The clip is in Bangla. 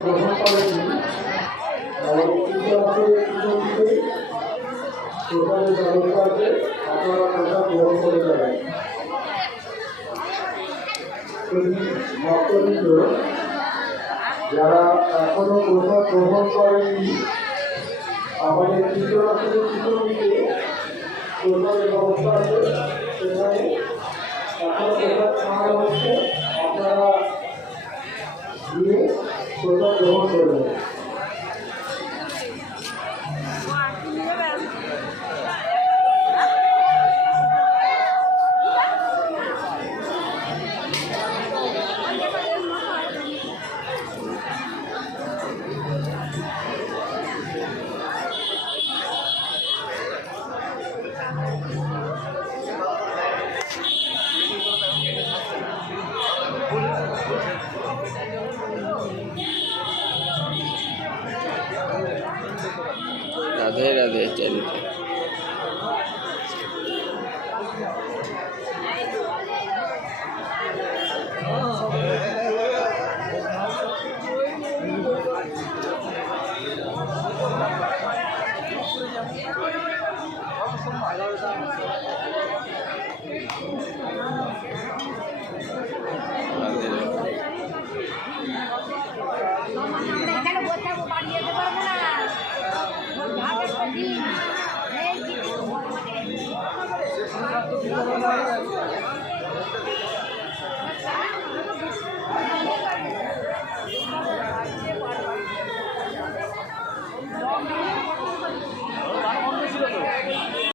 গ্রহণ করেনি এবং সরকারি ব্যবস্থা আছে, আপনারা সেটা গ্রহণ করে যাবেন। ভক্তবৃন্দ যারা এখনো প্রসাদ গ্রহণ করেনি, আমাদের তৃতীয় রাষ্ট্রের চিত্রটিতে সরকারি ব্যবস্থা আছে, সেখানে এখন প্রসাদ খাওয়া হচ্ছে, আপনারা গিয়ে প্রসাদ গ্রহণ করবেন। রাধে রাধে চলিত